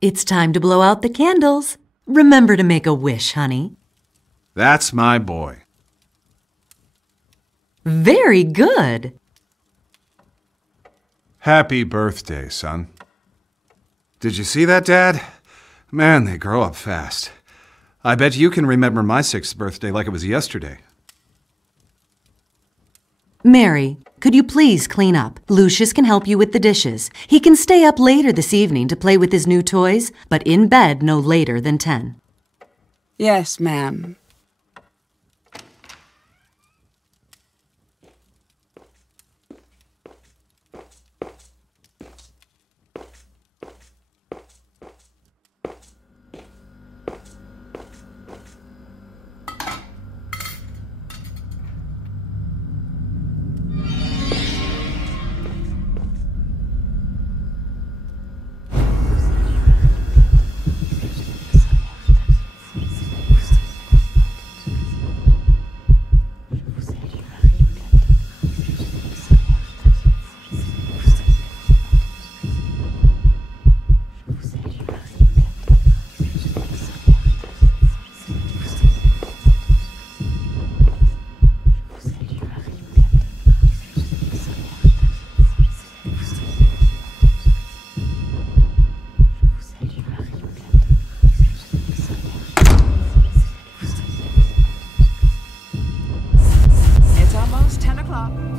It's time to blow out the candles. Remember to make a wish, honey. That's my boy. Very good. Happy birthday, son. Did you see that, Dad? Man, they grow up fast. I bet you can remember my 6th birthday like it was yesterday. Mary, could you please clean up? Lucius can help you with the dishes. He can stay up later this evening to play with his new toys, but in bed no later than 10. Yes, ma'am.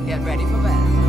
Get ready for bed.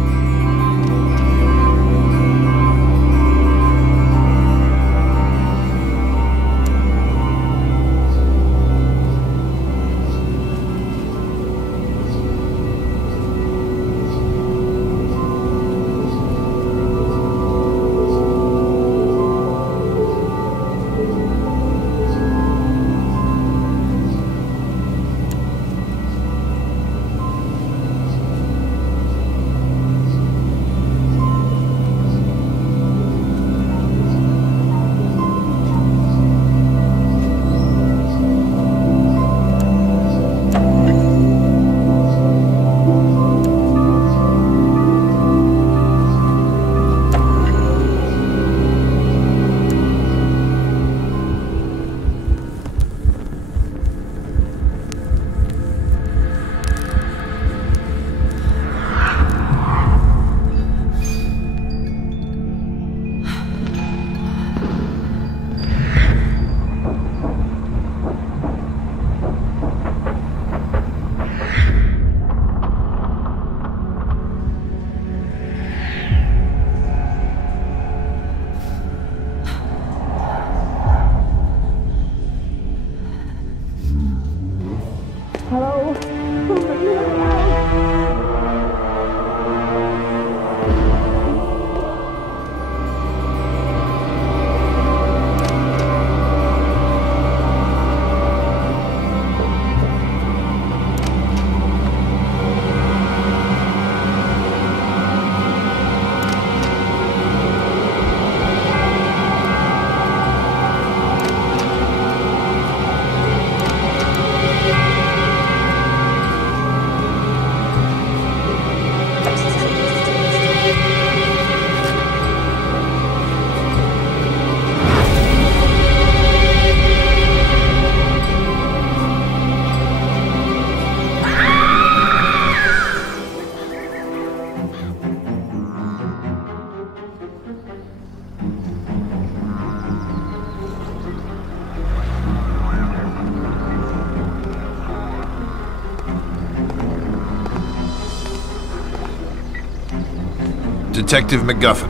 Detective McGuffin,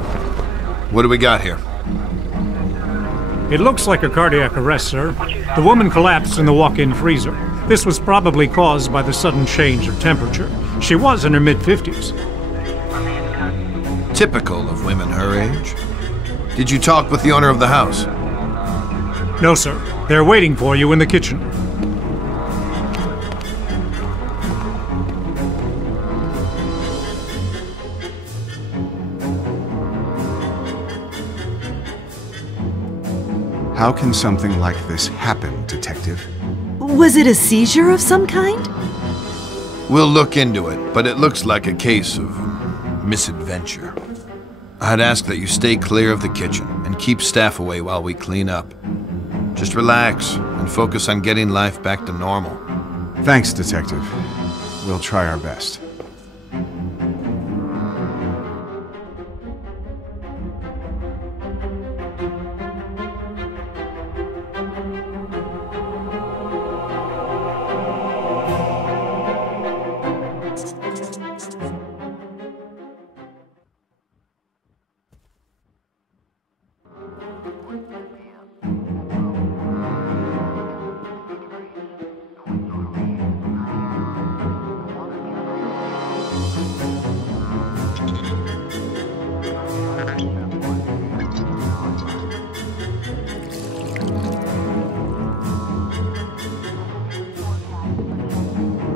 what do we got here? It looks like a cardiac arrest, sir. The woman collapsed in the walk-in freezer. This was probably caused by the sudden change of temperature. She was in her mid-50s. Typical of women her age. Did you talk with the owner of the house? No, sir. They're waiting for you in the kitchen. How can something like this happen, Detective? Was it a seizure of some kind? We'll look into it, but it looks like a case of misadventure. I'd ask that you stay clear of the kitchen. and keep staff away while we clean up. Just relax and focus on getting life back to normal. Thanks, Detective. We'll try our best.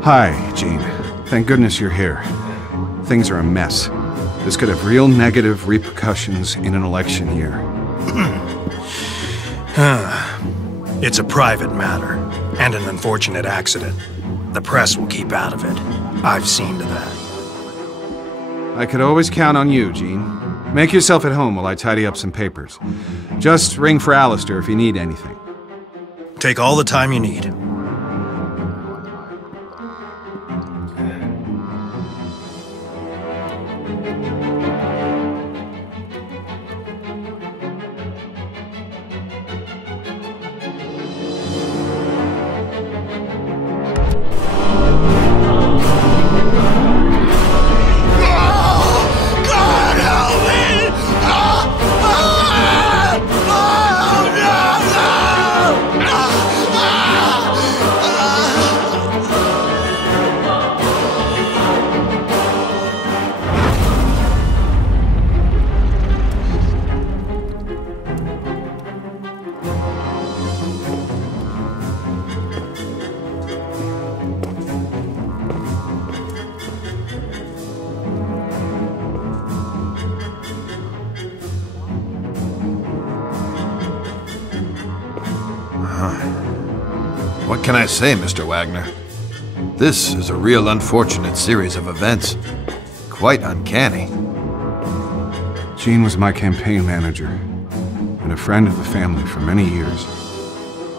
Hi, Jean. Thank goodness you're here. Things are a mess. This could have real negative repercussions in an election year. It's a private matter, and an unfortunate accident. The press will keep out of it. I've seen to that. I could always count on you, Jean. Make yourself at home while I tidy up some papers. Just ring for Alistair if you need anything. Take all the time you need. What can I say, Mr. Wagner? This is a real unfortunate series of events. Quite uncanny. Jean was my campaign manager, and a friend of the family for many years.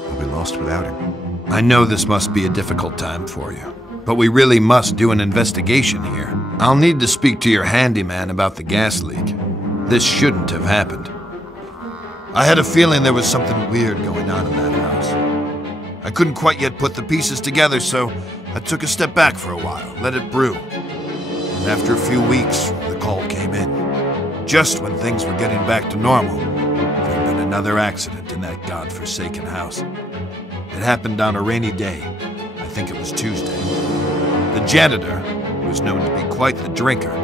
I'll be lost without him. I know this must be a difficult time for you, but we really must do an investigation here. I'll need to speak to your handyman about the gas leak. This shouldn't have happened. I had a feeling there was something weird going on in that house. I couldn't quite yet put the pieces together, so I took a step back for a while, let it brew. And after a few weeks, the call came in. Just when things were getting back to normal, there had been another accident in that godforsaken house. It happened on a rainy day. I think it was Tuesday. The janitor, who was known to be quite the drinker,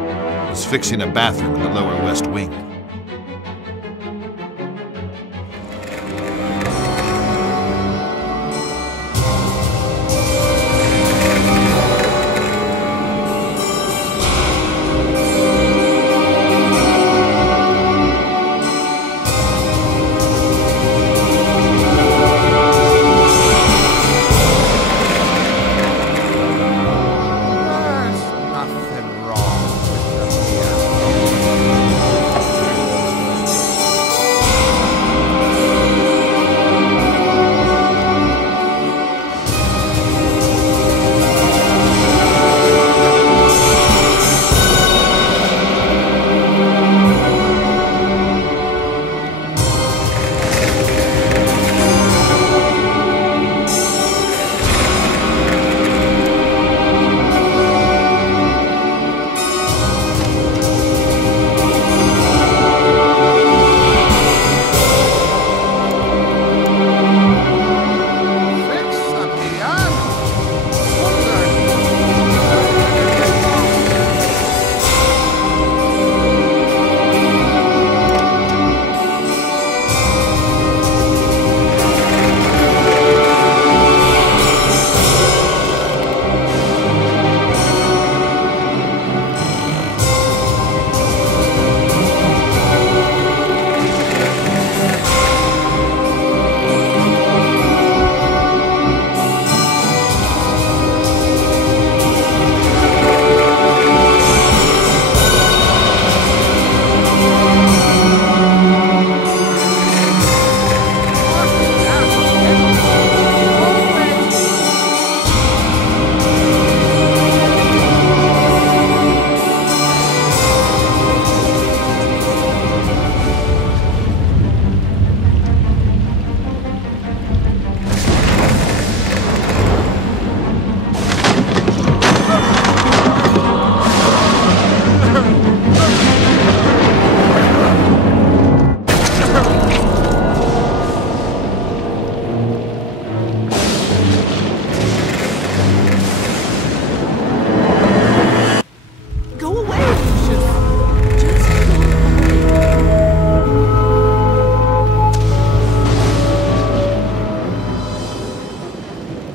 was fixing a bathroom in the lower west wing.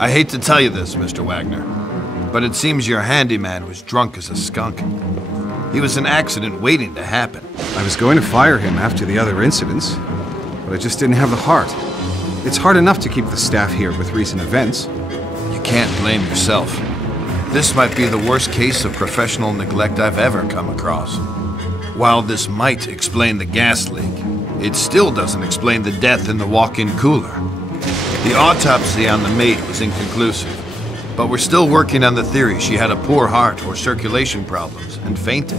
I hate to tell you this, Mr. Wagner, but it seems your handyman was drunk as a skunk. He was an accident waiting to happen. I was going to fire him after the other incidents, but I just didn't have the heart. It's hard enough to keep the staff here with recent events. You can't blame yourself. This might be the worst case of professional neglect I've ever come across. While this might explain the gas leak, it still doesn't explain the death in the walk-in cooler. The autopsy on the maid was inconclusive, but we're still working on the theory she had a poor heart or circulation problems and fainted.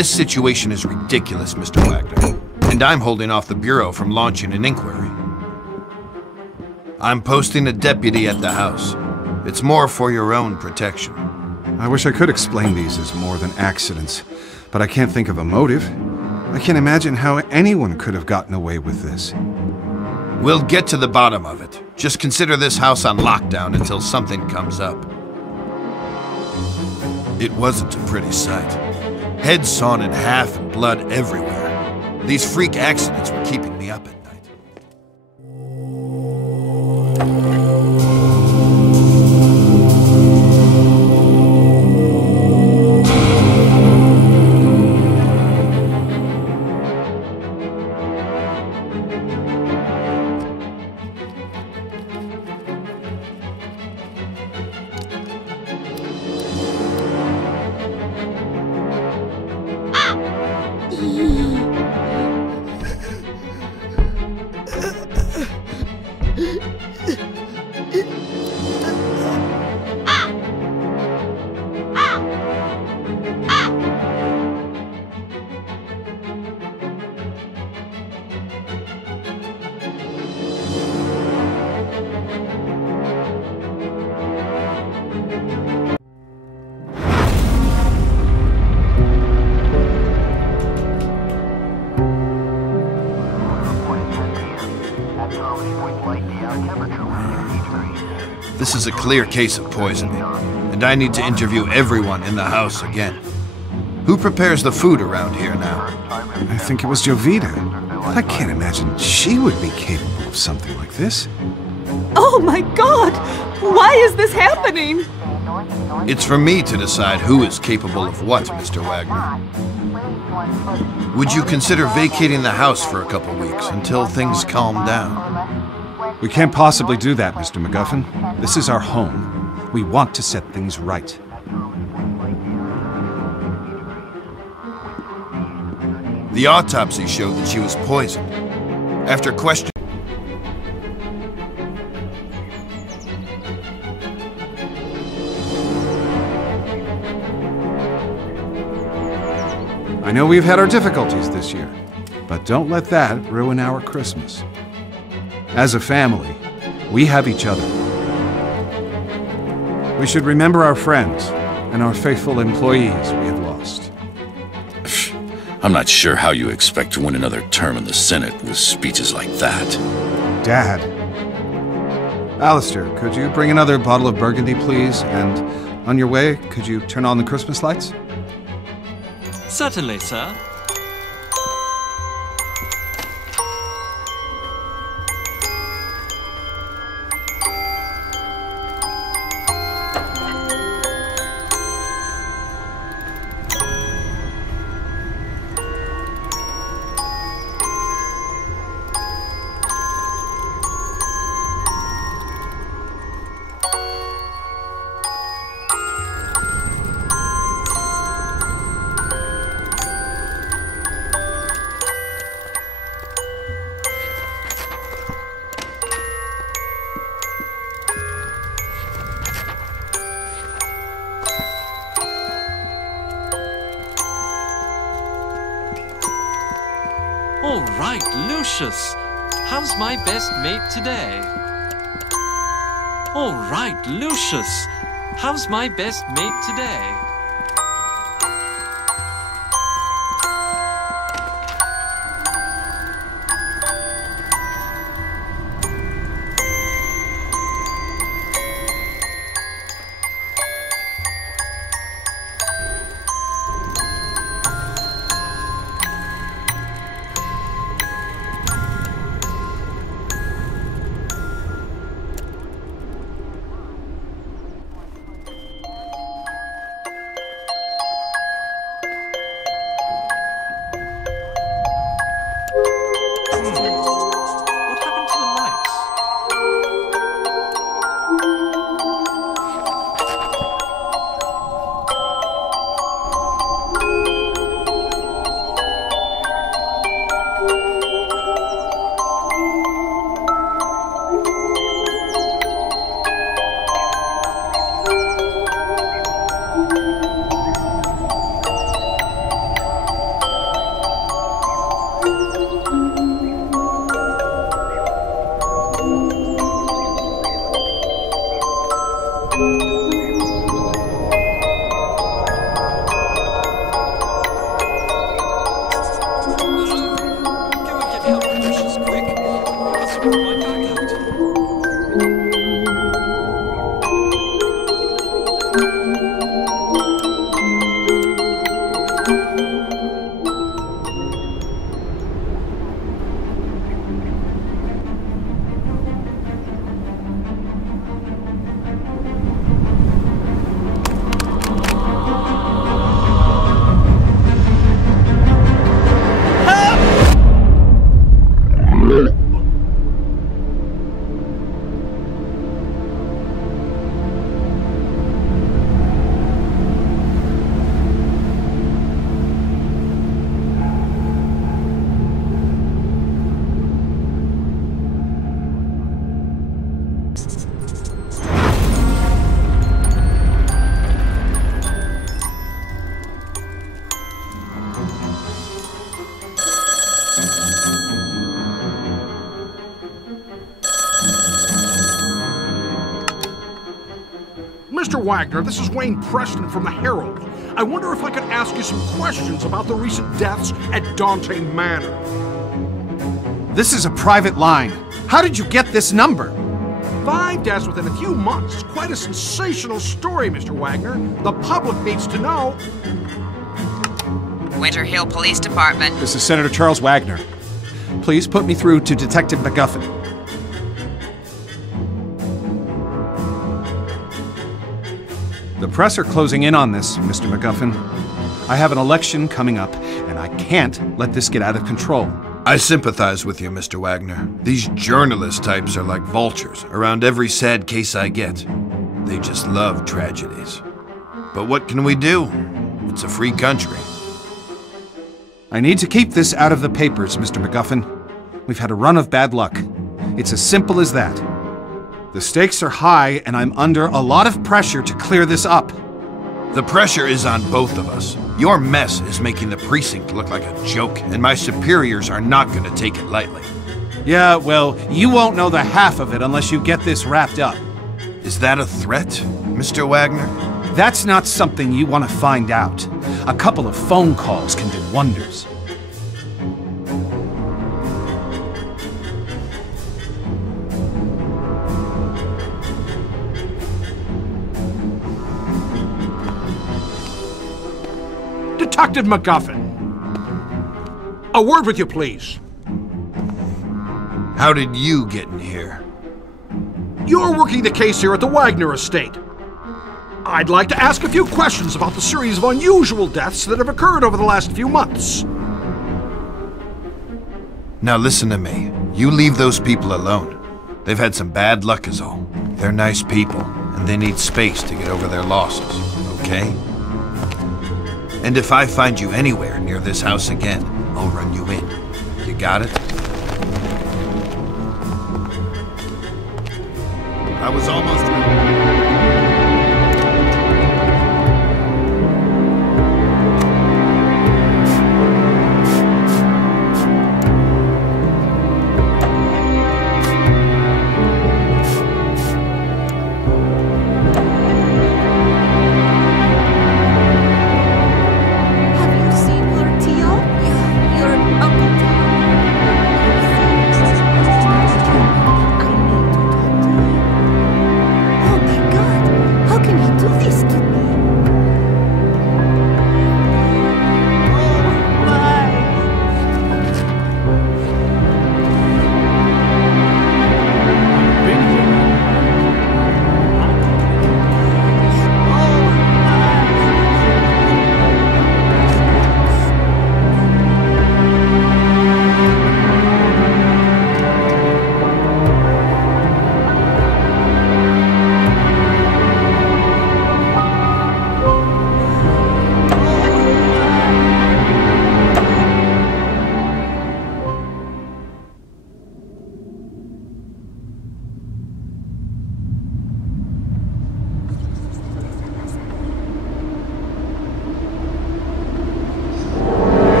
This situation is ridiculous, Mr. Wagner. And and I'm holding off the Bureau from launching an inquiry. I'm posting a deputy at the house. It's more for your own protection. I wish I could explain these as more than accidents, but I can't think of a motive. I can't imagine how anyone could have gotten away with this. We'll get to the bottom of it. Just consider this house on lockdown until something comes up. It wasn't a pretty sight. Heads sawn in half and blood everywhere. These freak accidents were keeping me up at night. This is a clear case of poisoning, and I need to interview everyone in the house again. Who prepares the food around here now? I think it was Jovita. But I can't imagine she would be capable of something like this. Oh my God! Why is this happening? It's for me to decide who is capable of what, Mr. Wagner. Would you consider vacating the house for a couple weeks until things calm down? We can't possibly do that, Mr. MacGuffin. This is our home. We want to set things right. The autopsy showed that she was poisoned. After questioning... I know we've had our difficulties this year, but don't let that ruin our Christmas. As a family, we have each other. We should remember our friends and our faithful employees we have lost. I'm not sure how you expect to win another term in the Senate with speeches like that. Dad. Alistair, could you bring another bottle of Burgundy, please? And on your way, could you turn on the Christmas lights? Certainly, sir. All right, Lucius. How's my best mate today? All right, Lucius. How's my best mate today? Mr. Wagner, this is Wayne Preston from the Herald. I wonder if I could ask you some questions about the recent deaths at Dante Manor. This is a private line. How did you get this number? 5 deaths within a few months. Quite a sensational story, Mr. Wagner. The public needs to know. Winter Hill Police Department. This is Senator Charles Wagner. Please put me through to Detective McGuffin. The press are closing in on this, Mr. McGuffin. I have an election coming up, and I can't let this get out of control. I sympathize with you, Mr. Wagner. These journalist types are like vultures around every sad case I get. They just love tragedies. But what can we do? It's a free country. I need to keep this out of the papers, Mr. McGuffin. We've had a run of bad luck. It's as simple as that. The stakes are high, and I'm under a lot of pressure to clear this up. The pressure is on both of us. Your mess is making the precinct look like a joke, and my superiors are not going to take it lightly. Yeah, well, you won't know the half of it unless you get this wrapped up. Is that a threat, Mr. Wagner? That's not something you want to find out. A couple of phone calls can do wonders. Detective McGuffin. A word with you, please. How did you get in here? You're working the case here at the Wagner estate. I'd like to ask a few questions about the series of unusual deaths that have occurred over the last few months. Now listen to me. You leave those people alone. They've had some bad luck is all. They're nice people, and they need space to get over their losses, okay? And if I find you anywhere near this house again, I'll run you in. You got it? I was almost...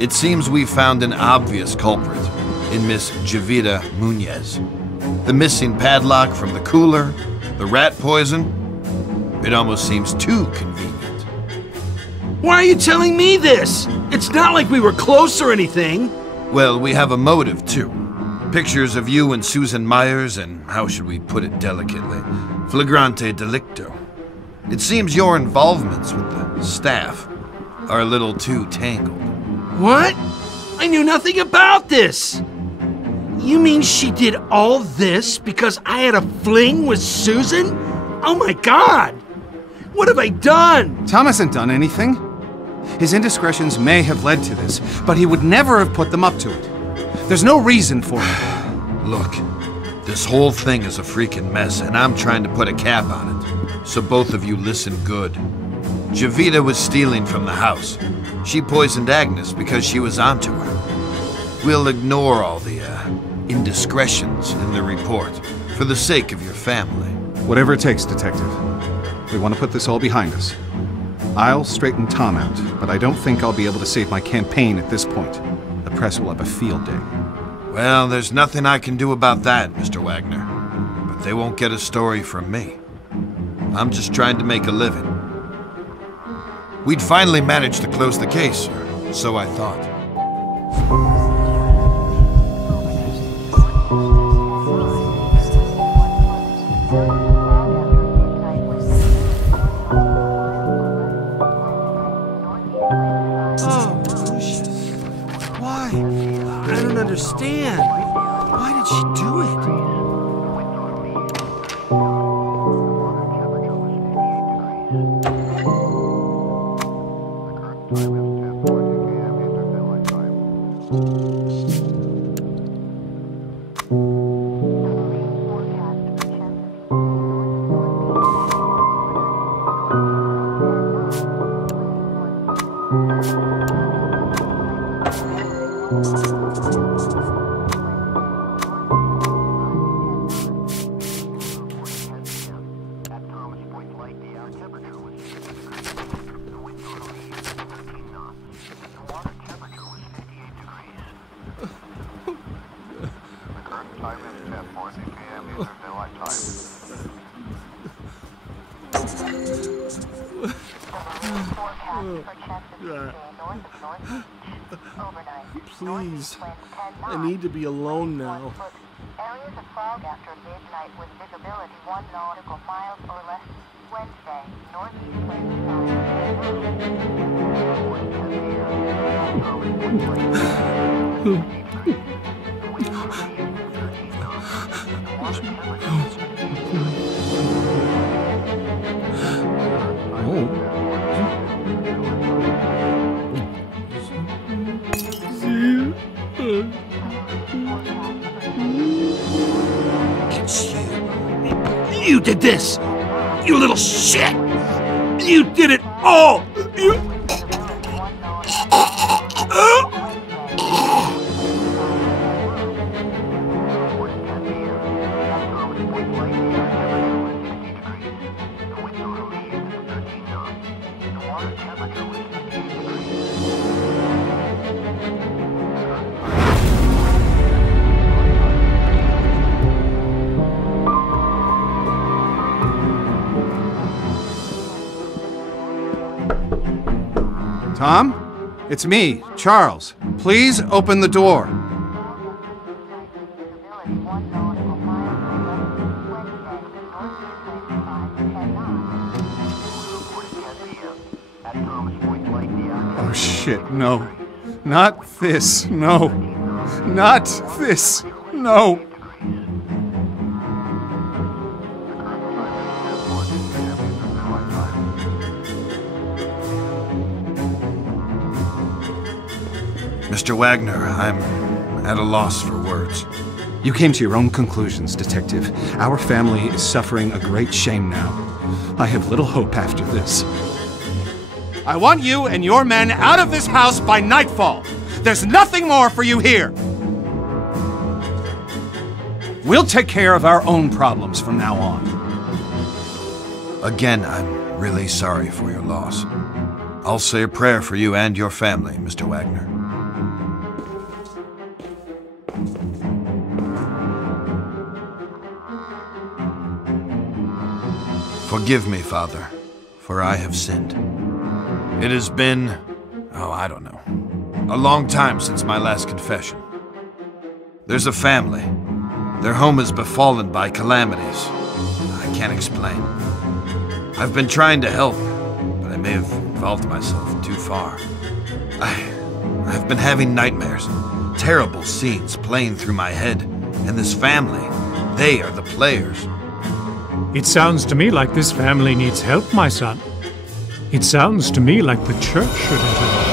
It seems we found an obvious culprit in Miss Javita Munez. The missing padlock from the cooler, the rat poison. It almost seems too convenient. Why are you telling me this? It's not like we were close or anything. Well, we have a motive, too. Pictures of you and Susan Myers, and how should we put it delicately? Flagrante delicto. It seems your involvements with the staff are a little too tangled. What? I knew nothing about this! You mean she did all this because I had a fling with Susan? Oh my God! What have I done? Tom hasn't done anything. His indiscretions may have led to this, but he would never have put them up to it. There's no reason for it. Look, this whole thing is a freaking mess, and I'm trying to put a cap on it. So both of you listen good. Javita was stealing from the house. She poisoned Agnes because she was onto her. We'll ignore all the, indiscretions in the report for the sake of your family. Whatever it takes, Detective. We want to put this all behind us. I'll straighten Tom out, but I don't think I'll be able to save my campaign at this point. The press will have a field day. Well, there's nothing I can do about that, Mr. Wagner. But they won't get a story from me. I'm just trying to make a living. We'd finally managed to close the case, or so I thought. Oh, Lucius. Why? I don't understand. Why did she do it? Please, I need to be alone now. Areas of fog after midnight with visibility 1 nautical miles or less. Wednesday, northeast It's you. You did this! You little shit! You did it all! You... Tom? It's me, Charles. Please open the door. Oh shit, no. Not this, no. Not this, no. Mr. Wagner, I'm at a loss for words. You came to your own conclusions, Detective. Our family is suffering a great shame now. I have little hope after this. I want you and your men out of this house by nightfall. There's nothing more for you here. We'll take care of our own problems from now on. Again, I'm really sorry for your loss. I'll say a prayer for you and your family, Mr. Wagner. Forgive me, Father, for I have sinned. It has been, I don't know, a long time since my last confession. There's a family. Their home is befallen by calamities. I can't explain. I've been trying to help, but I may have involved myself too far. I've been having nightmares, terrible scenes playing through my head, and this family, they are the players. It sounds to me like this family needs help, my son. It sounds to me like the church should intervene.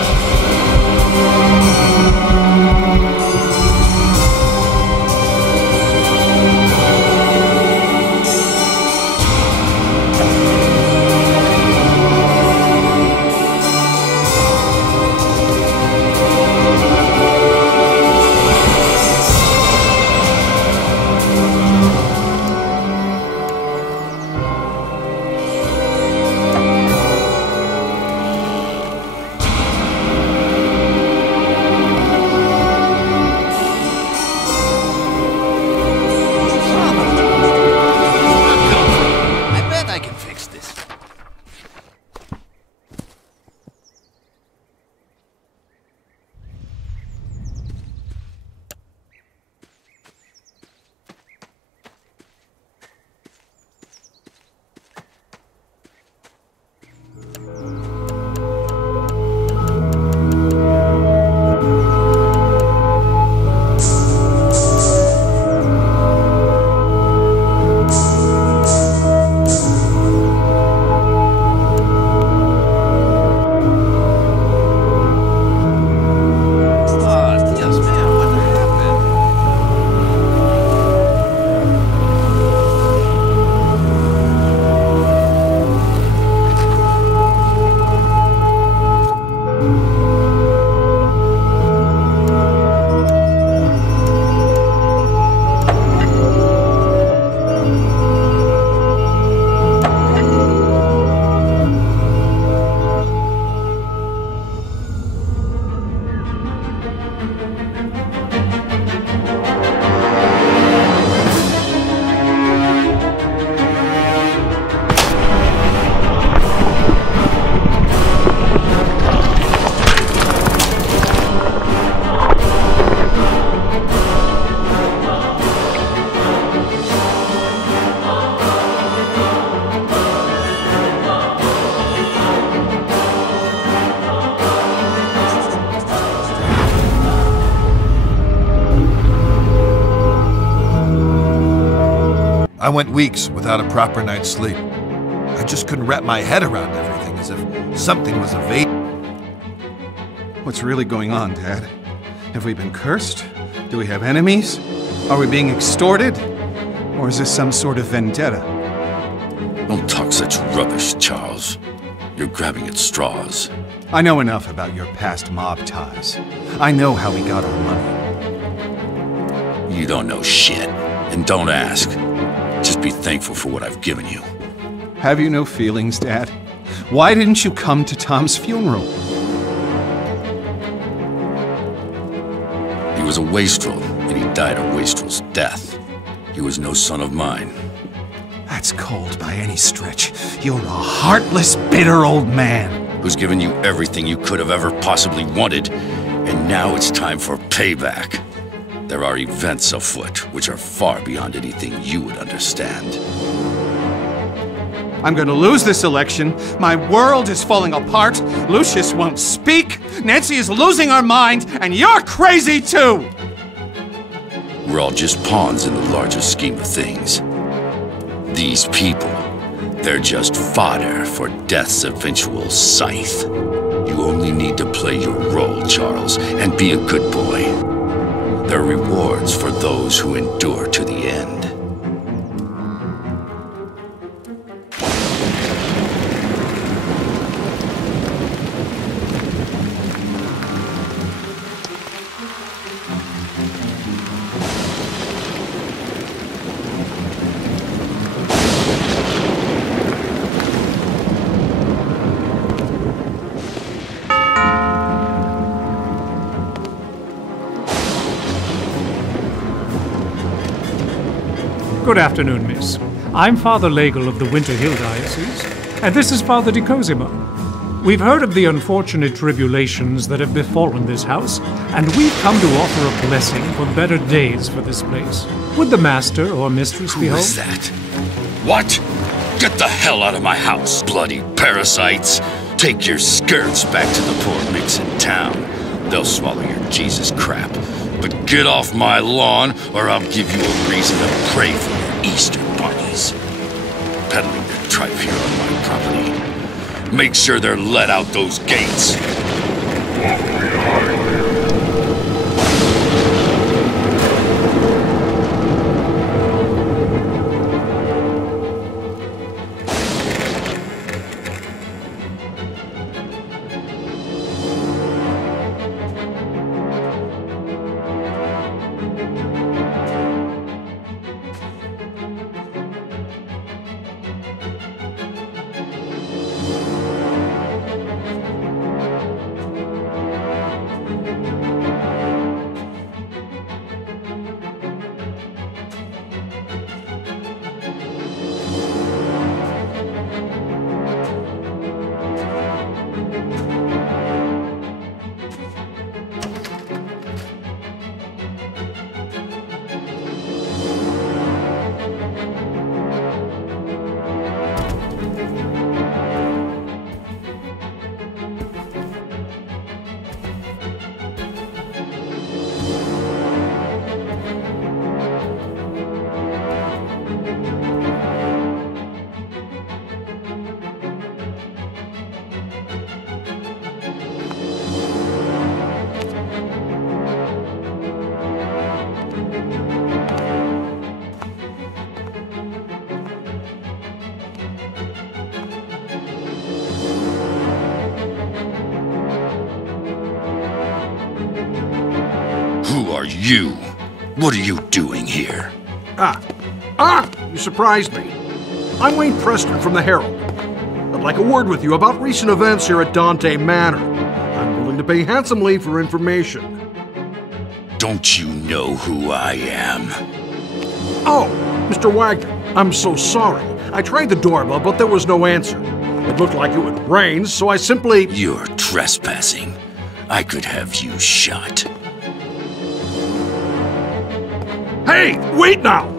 I went weeks without a proper night's sleep. I just couldn't wrap my head around everything, as if something was evading. What's really going on, Dad? Have we been cursed? Do we have enemies? Are we being extorted? Or is this some sort of vendetta? Don't talk such rubbish, Charles. You're grabbing at straws. I know enough about your past mob ties. I know how we got our money. You don't know shit, and don't ask. Just be thankful for what I've given you. Have you no feelings, Dad? Why didn't you come to Tom's funeral? He was a wastrel, and he died a wastrel's death. He was no son of mine. That's cold by any stretch. You're a heartless, bitter old man. Who's given you everything you could have ever possibly wanted, and now it's time for payback. There are events afoot which are far beyond anything you would understand. I'm going to lose this election. My world is falling apart. Lucius won't speak. Nancy is losing her mind, and you're crazy too! We're all just pawns in the larger scheme of things. These people, they're just fodder for death's eventual scythe. You only need to play your role, Charles, and be a good boy. There are rewards for those who endure to the end. Good afternoon, miss. I'm Father Legel of the Winter Hill Diocese, and this is Father Di Cosimo. We've heard of the unfortunate tribulations that have befallen this house, and we've come to offer a blessing for better days for this place. Would the master or mistress be home? Who is that? What? Get the hell out of my house, bloody parasites! Take your skirts back to the poor micks in town. They'll swallow your Jesus crap. But get off my lawn, or I'll give you a reason to pray for your Easter bunnies. Peddling their tripe here on my property. Make sure they're let out those gates. Who are you? What are you doing here? You surprised me. I'm Wayne Preston from the Herald. I'd like a word with you about recent events here at Dante Manor. I'm willing to pay handsomely for information. Don't you know who I am? Oh, Mr. Wagner, I'm so sorry. I tried the doorbell, but there was no answer. It looked like it would rain, so I simply... You're trespassing. I could have you shot. Hey, wait now!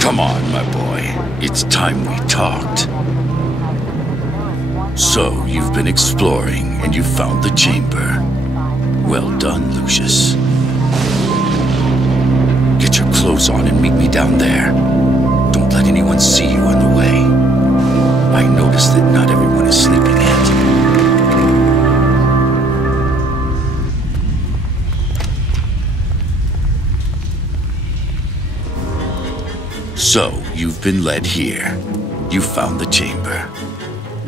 Come on, my boy. It's time we talked. So, you've been exploring, and you found the chamber. Well done, Lucius. Get your clothes on and meet me down there. Don't let anyone see you on the way. I noticed that not everyone is sleeping yet. So, you've been led here. You found the chamber.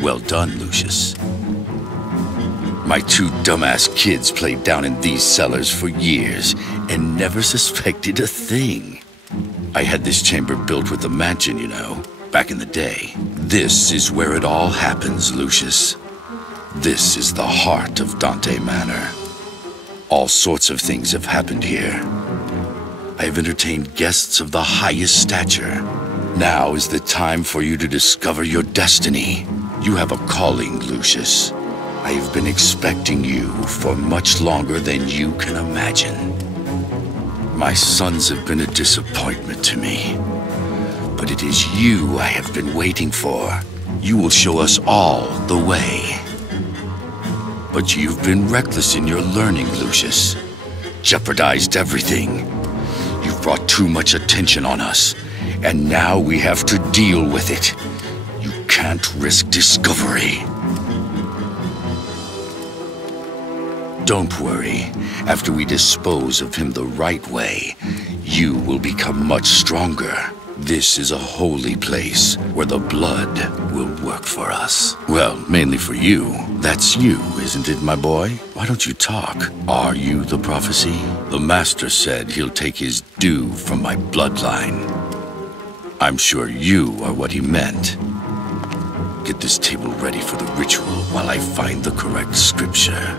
Well done, Lucius. My two dumbass kids played down in these cellars for years and never suspected a thing. I had this chamber built with a mansion, you know, back in the day. This is where it all happens, Lucius. This is the heart of Dante Manor. All sorts of things have happened here. I have entertained guests of the highest stature. Now is the time for you to discover your destiny. You have a calling, Lucius. I have been expecting you for much longer than you can imagine. My sons have been a disappointment to me. But it is you I have been waiting for. You will show us all the way. But you've been reckless in your learning, Lucius. Jeopardized everything. You've brought too much attention on us, and now we have to deal with it. You can't risk discovery. Don't worry. After we dispose of him the right way, you will become much stronger. This is a holy place where the blood will work for us. Well, mainly for you. That's you, isn't it, my boy? Why don't you talk? Are you the prophecy? The Master said he'll take his due from my bloodline. I'm sure you are what he meant. Get this table ready for the ritual while I find the correct scripture.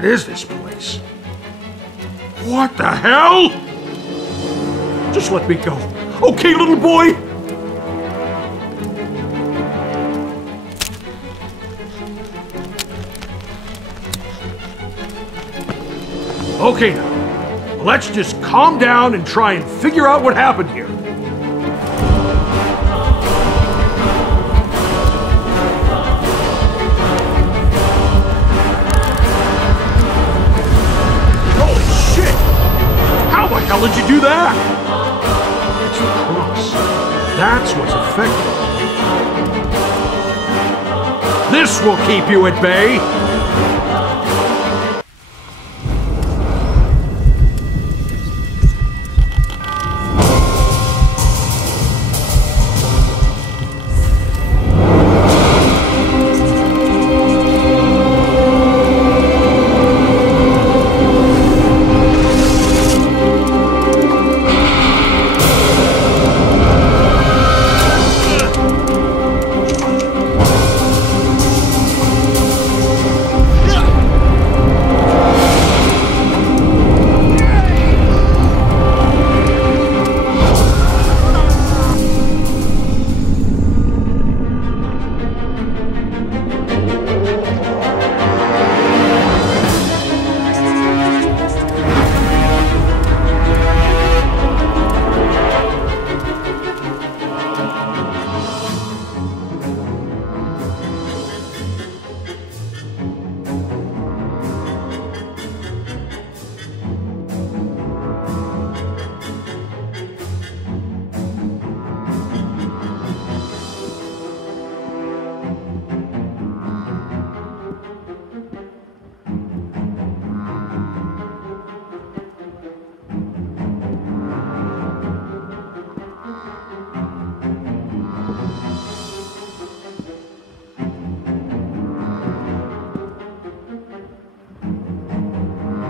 What is this place? What the hell? Just let me go. Okay, little boy? Okay now, let's just calm down and try and figure out what happened here. How did you do that? It's a cross. That's what's affected. This will keep you at bay.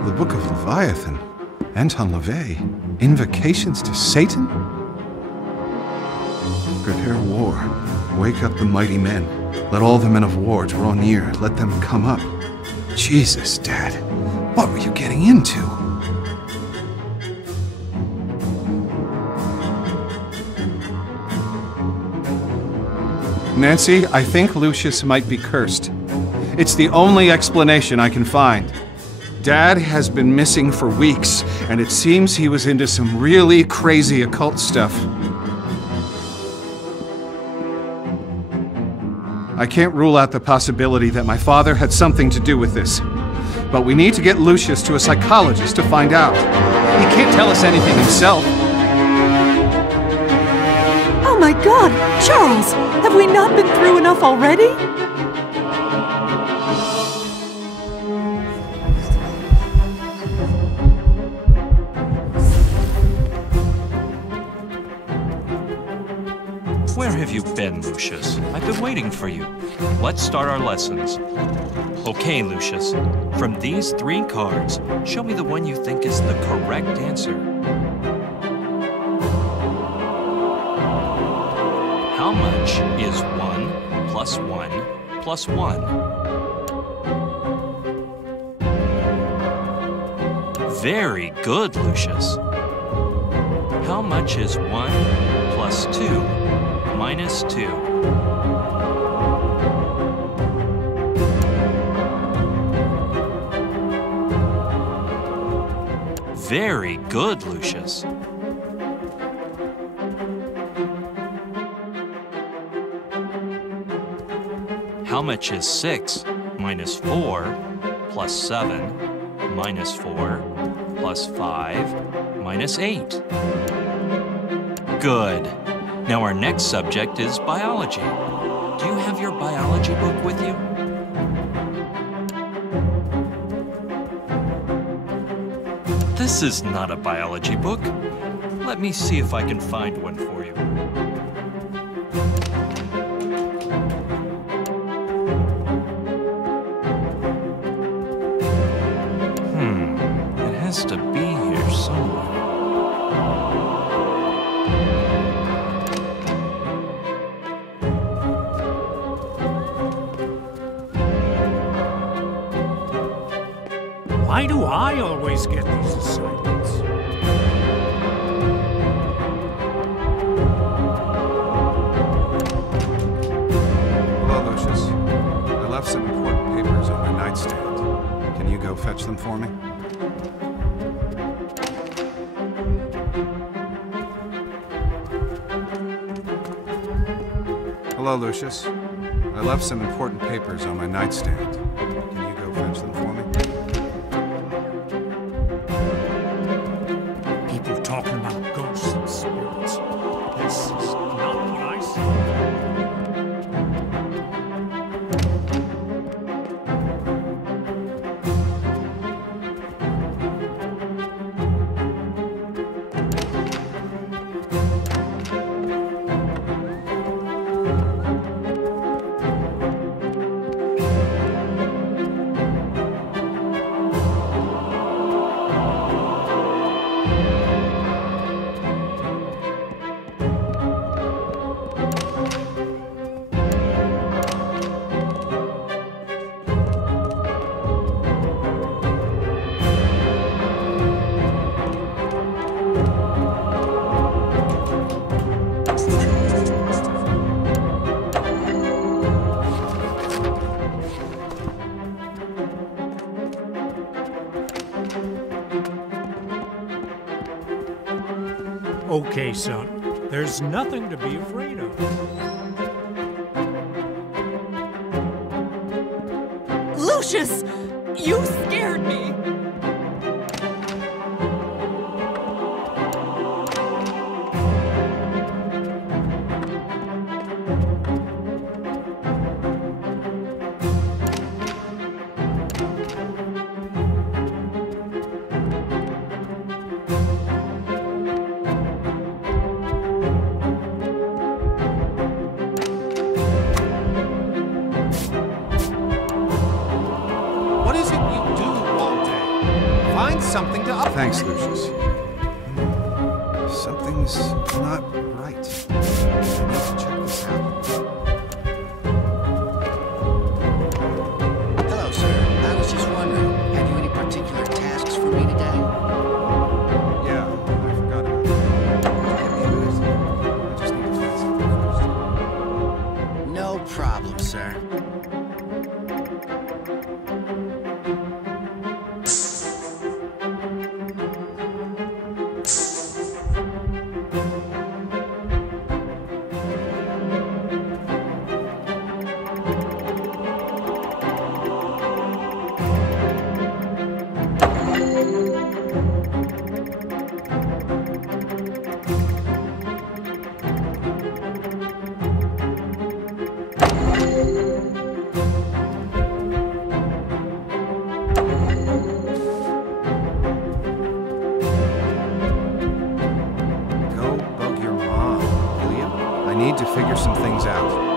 The Book of Leviathan. Anton LaVey. Invocations to Satan? Prepare war. Wake up the mighty men. Let all the men of war draw near. Let them come up. Jesus, Dad. What were you getting into? Nancy, I think Lucius might be cursed. It's the only explanation I can find. Dad has been missing for weeks, and it seems he was into some really crazy occult stuff. I can't rule out the possibility that my father had something to do with this. But we need to get Lucius to a psychologist to find out. He can't tell us anything himself. Oh my God! Charles! Have we not been through enough already? Where have you been, Lucius? I've been waiting for you. Let's start our lessons. Okay, Lucius. From these 3 cards, show me the one you think is the correct answer. How much is 1 plus 1 plus 1? Very good, Lucius. How much is 1 plus 2 minus 2? Very good, Lucius. How much is 6 minus 4 plus 7 minus 4 plus 5 minus 8? Good. Now our next subject is biology. Do you have your biology book with you? This is not a biology book. Let me see if I can find one for you. It has to be here somewhere. Why do I always get these assignments? Hello, Lucius. I left some important papers on my nightstand. Can you go fetch them for me? Hello, Lucius. I left some important papers on my nightstand. Can you go fetch them for me? People talking about ghosts and spirits. This is not what I see. Okay, son. There's nothing to be afraid of. Lucius! You scared me! What is it you do all day? Find something to up. Thanks, Lucius. Something's not right. Hello, sir. I was just wondering, have you any particular tasks for me today? Yeah, I forgot about that. I just need to find something first. No problem, sir. Go bug your mom, will you? I need to figure some things out.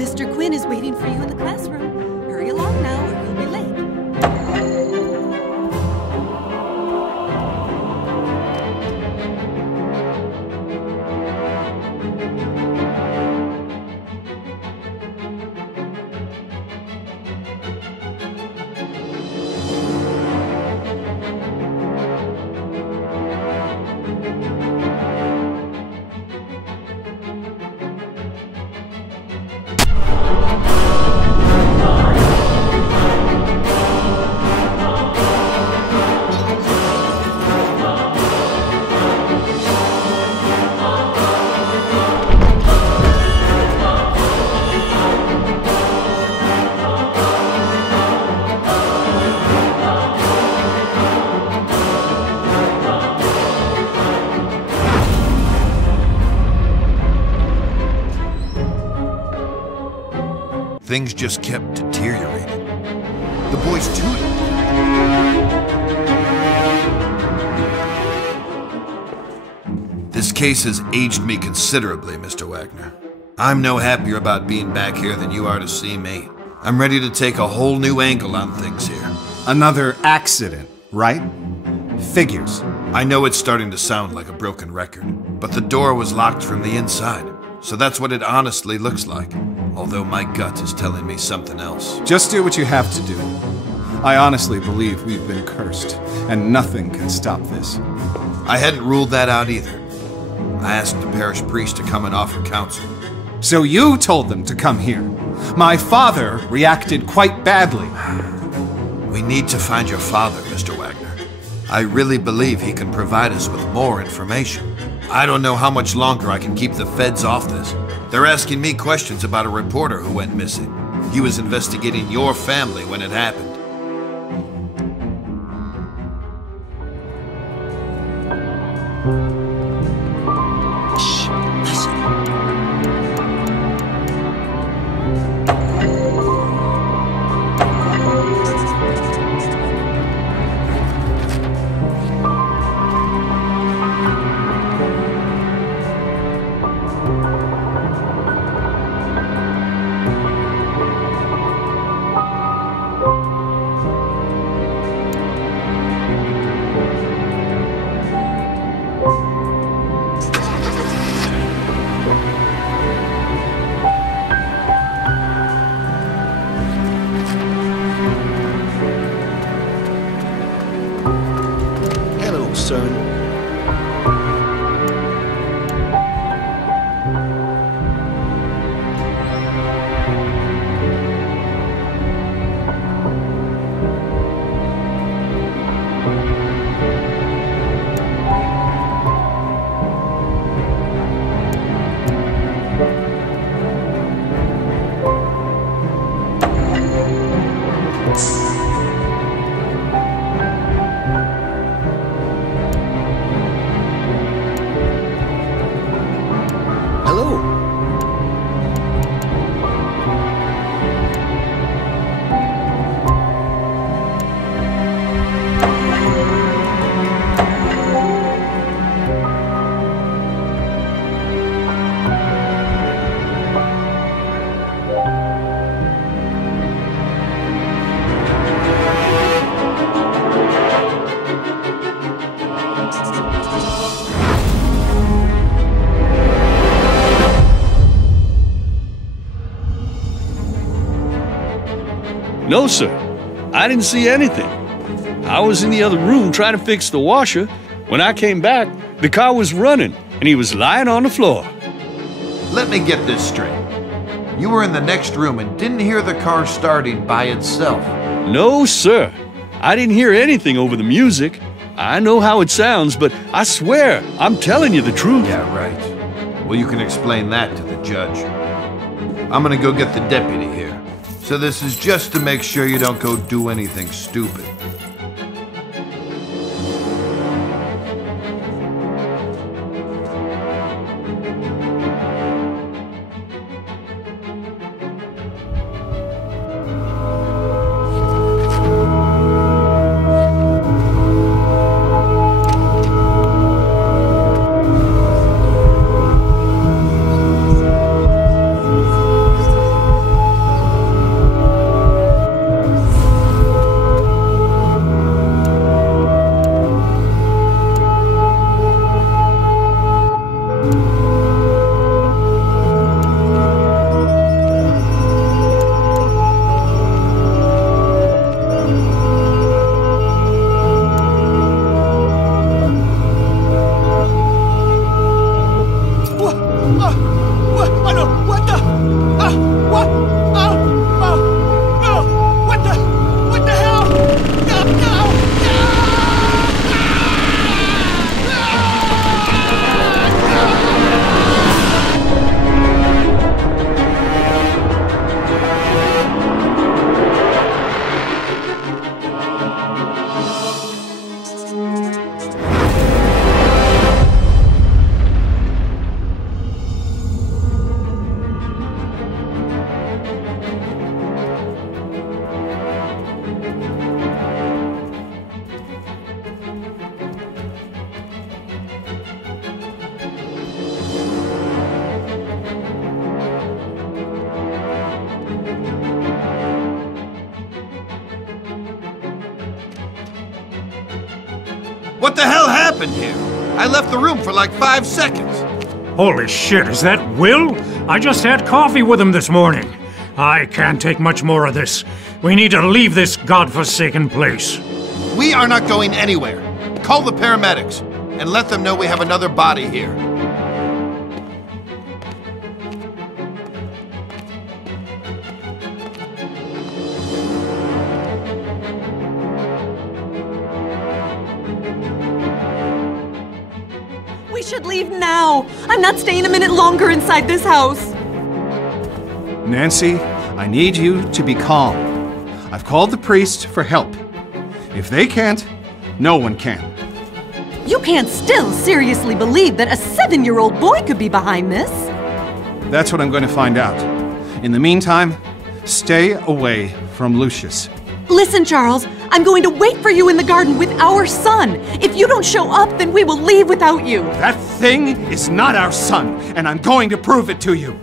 Mr. Quinn is waiting for you in the classroom. Hurry along now or you'll be late. Things just kept deteriorating. The boy's tutor. This case has aged me considerably, Mr. Wagner. I'm no happier about being back here than you are to see me. I'm ready to take a whole new angle on things here. Another accident, right? Figures. I know it's starting to sound like a broken record, but the door was locked from the inside, so that's what it honestly looks like. Although my gut is telling me something else. Just do what you have to do. I honestly believe we've been cursed, and nothing can stop this. I hadn't ruled that out either. I asked the parish priest to come and offer counsel. So you told them to come here. My father reacted quite badly. We need to find your father, Mr. Wagner. I really believe he can provide us with more information. I don't know how much longer I can keep the feds off this. They're asking me questions about a reporter who went missing. He was investigating your family when it happened. Shh, listen. No, sir. I didn't see anything. I was in the other room trying to fix the washer. When I came back, the car was running, and he was lying on the floor. Let me get this straight. You were in the next room and didn't hear the car starting by itself? No, sir. I didn't hear anything over the music. I know how it sounds, but I swear, I'm telling you the truth. Yeah, right. Well, you can explain that to the judge. I'm gonna go get the deputy here. So this is just to make sure you don't go do anything stupid. What the hell happened here? I left the room for like 5 seconds. Holy shit, is that Will? I just had coffee with him this morning. I can't take much more of this. We need to leave this godforsaken place. We are not going anywhere. Call the paramedics and let them know we have another body here. We should leave now. I'm not staying a minute longer inside this house. Nancy, I need you to be calm. I've called the priest for help. If they can't, no one can. You can't still seriously believe that a 7-year-old boy could be behind this. That's what I'm going to find out. In the meantime, stay away from Lucius. Listen, Charles, I'm going to wait for you in the garden with our son. If you don't show up, then we will leave without you. That thing is not our son, and I'm going to prove it to you.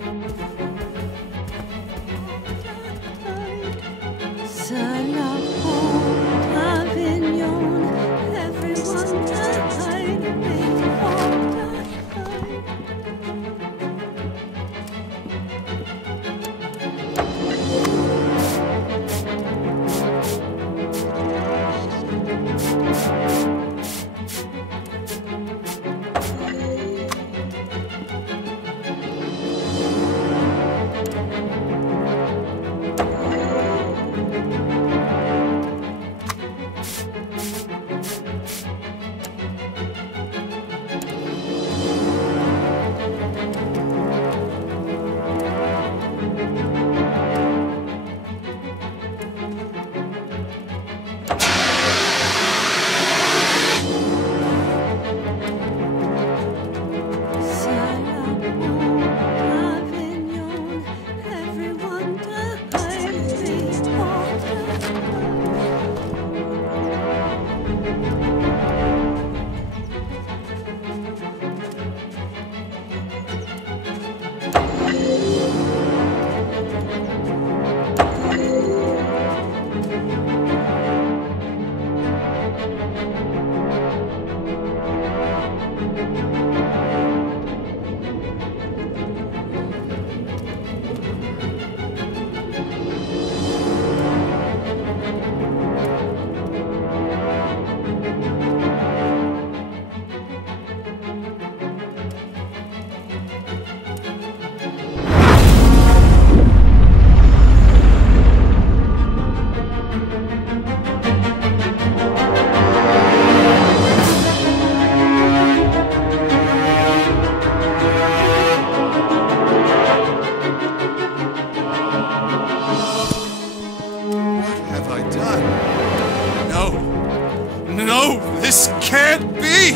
This can't be!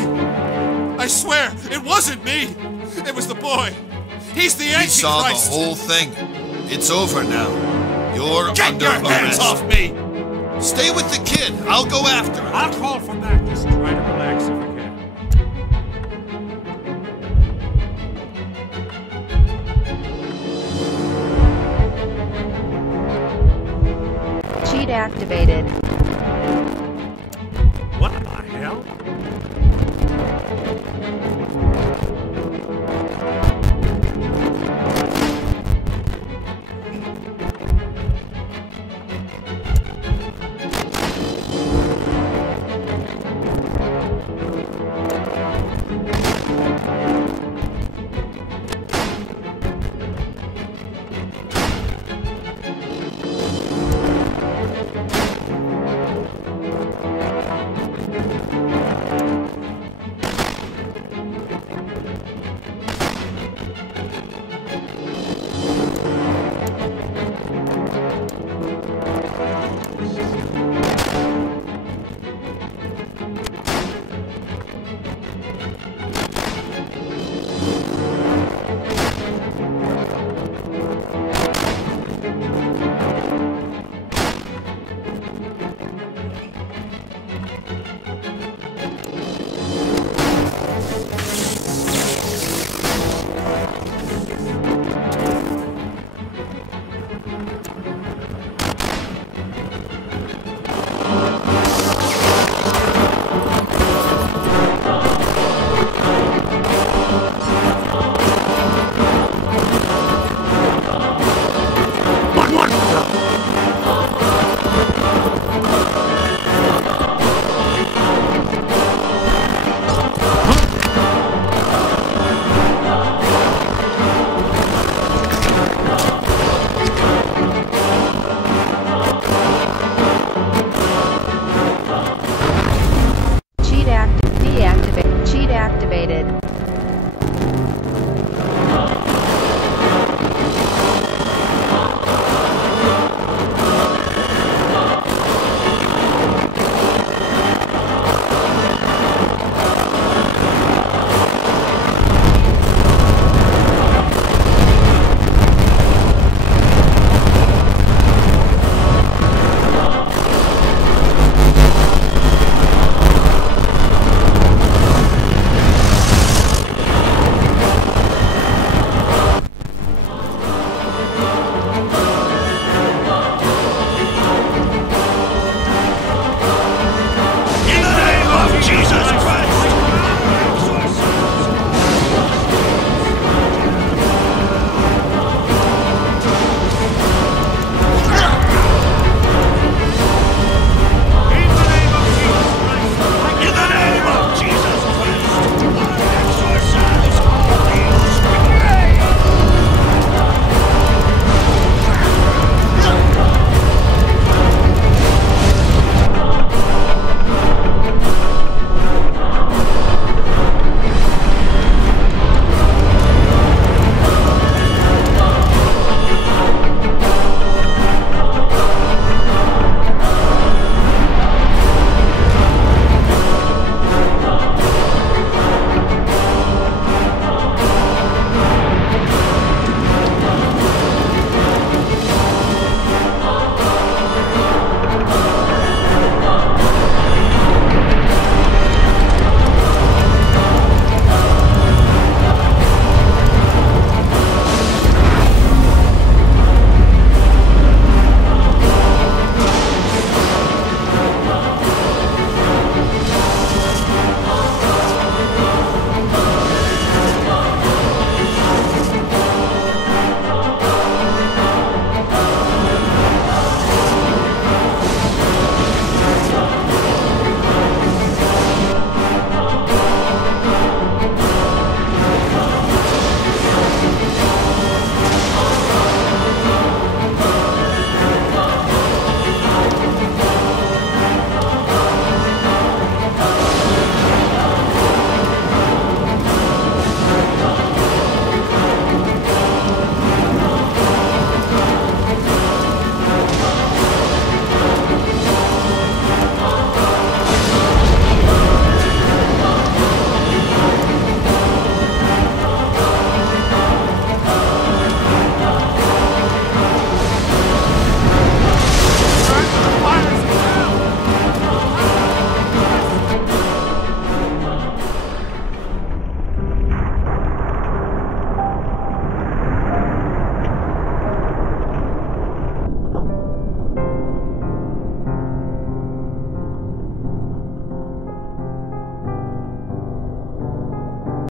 I swear, it wasn't me! It was the boy! He's the Antichrist! We saw the whole thing. It's over now. You're Get under your hands arrest. off me! Stay with the kid. I'll go after him. I'll call for that. Just try to relax if you can. Cheat activated. What the hell?